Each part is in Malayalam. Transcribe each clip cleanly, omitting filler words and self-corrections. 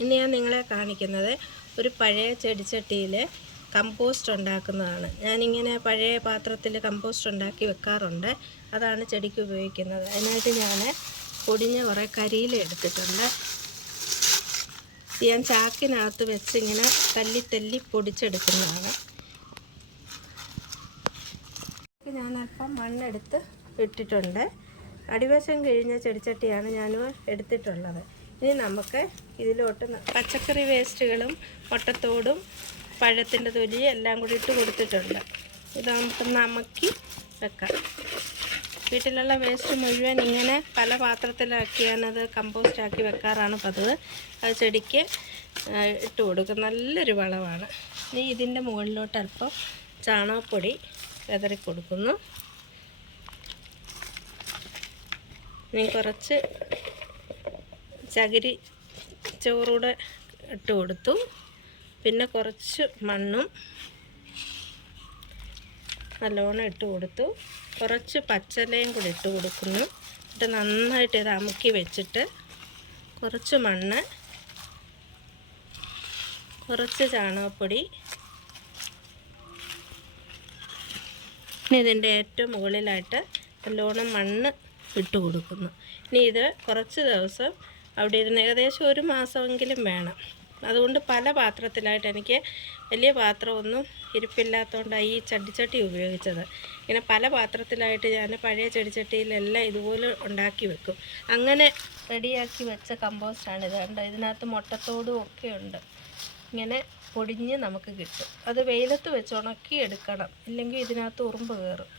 ഇന്ന് ഞാൻ നിങ്ങളെ കാണിക്കുന്നത് ഒരു പഴയ ചെടിച്ചട്ടിയിൽ കമ്പോസ്റ്റ് ഉണ്ടാക്കുന്നതാണ്. ഞാനിങ്ങനെ പഴയ പാത്രത്തിൽ കമ്പോസ്റ്റ് ഉണ്ടാക്കി വെക്കാറുണ്ട്. അതാണ് ചെടിക്ക് ഉപയോഗിക്കുന്നത്. അതിനായിട്ട് ഞാൻ പൊടിഞ്ഞ കുറേ കരിയില എടുത്തിട്ടുണ്ട്. ഞാൻ ചാക്കിനകത്ത് വെച്ച് ഇങ്ങനെ തല്ലി പൊടിച്ചെടുക്കുന്നതാണ്. ഞാൻ അല്പം മണ്ണെടുത്ത് ഇട്ടിട്ടുണ്ട്. അടിവശം കഴിഞ്ഞ ചെടിച്ചട്ടിയാണ് ഞാൻ എടുത്തിട്ടുള്ളത്. ഇനി നമുക്ക് ഇതിലോട്ട് പച്ചക്കറി വേസ്റ്റുകളും മുട്ടത്തോടും പഴത്തിൻ്റെ തൊലിയും എല്ലാം കൂടി ഇട്ട് കൊടുത്തിട്ടുണ്ട്. ഇത് നമുക്ക് നമക്കി വെക്കാം. വീട്ടിലുള്ള വേസ്റ്റ് മുഴുവൻ ഇങ്ങനെ പല പാത്രത്തിലാക്കിയാണത് കമ്പോസ്റ്റാക്കി വെക്കാറാണ് പതിവ്. അത് ചെടിക്ക് ഇട്ട് കൊടുക്കും. നല്ലൊരു വളമാണ്. ഇനി ഇതിൻ്റെ മുകളിലോട്ട് അല്പം ചാണകപ്പൊടി വിതറി കൊടുക്കുന്നു. ഇനി കുറച്ച് ചകിരി ചോറൂടെ ഇട്ട് കൊടുത്തു. പിന്നെ കുറച്ച് മണ്ണും നല്ലോണം ഇട്ട് കൊടുത്തു. കുറച്ച് പച്ചിലയും കൂടി ഇട്ട് കൊടുക്കുന്നു. എന്നിട്ട് നന്നായിട്ട് ഇത് അമുക്കി വെച്ചിട്ട് കുറച്ച് മണ്ണ്, കുറച്ച് ചാണകപ്പൊടി, ഇനി ഇതിൻ്റെ ഏറ്റവും മുകളിലായിട്ട് നല്ലോണം മണ്ണ് ഇട്ട് കൊടുക്കുന്നു. ഇനി ഇത് കുറച്ച് ദിവസം അവിടെ ഇരുന്ന് ഏകദേശം 1 മാസമെങ്കിലും വേണം. അതുകൊണ്ട് പല പാത്രത്തിലായിട്ട്, എനിക്ക് വലിയ പാത്രമൊന്നും ഇരിപ്പില്ലാത്തതുകൊണ്ടാണ് ഈ ചെടിച്ചട്ടി ഉപയോഗിച്ചത്. ഇങ്ങനെ പല പാത്രത്തിലായിട്ട് ഞാൻ പഴയ ചെടിച്ചട്ടിയിലെല്ലാം ഇതുപോലെ ഉണ്ടാക്കി വെക്കും. അങ്ങനെ റെഡിയാക്കി വെച്ച കമ്പോസ്റ്റാണ് ഇത്. കണ്ടോ, ഇതിനകത്ത് മുട്ടത്തോടും ഒക്കെ ഉണ്ട്. ഇങ്ങനെ പൊടിഞ്ഞ് നമുക്ക് കിട്ടും. അത് വെയിലത്ത് വെച്ച് ഉണക്കി എടുക്കണം, ഇല്ലെങ്കിൽ ഇതിനകത്ത് ഉറുമ്പ് കയറും.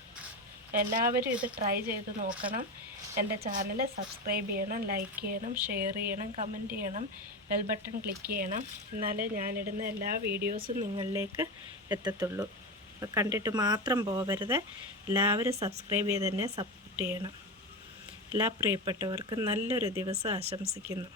എല്ലാവരും ഇത് ട്രൈ ചെയ്ത് നോക്കണം. എൻ്റെ ചാനൽ സബ്സ്ക്രൈബ് ചെയ്യണം, ലൈക്ക് ചെയ്യണം, ഷെയർ ചെയ്യണം, കമൻറ്റ് ചെയ്യണം, ബെൽ ബട്ടൺ ക്ലിക്ക് ചെയ്യണം. എന്നാലേ ഞാനിടുന്ന എല്ലാ വീഡിയോസും നിങ്ങളിലേക്ക് എത്തത്തുള്ളൂ. അപ്പോൾ കണ്ടിട്ട് മാത്രം പോകരുത്. എല്ലാവരും സബ്സ്ക്രൈബ് ചെയ്ത് തന്നെ സപ്പോർട്ട് ചെയ്യണം. എല്ലാ പ്രിയപ്പെട്ടവർക്കും നല്ലൊരു ദിവസം ആശംസിക്കുന്നു.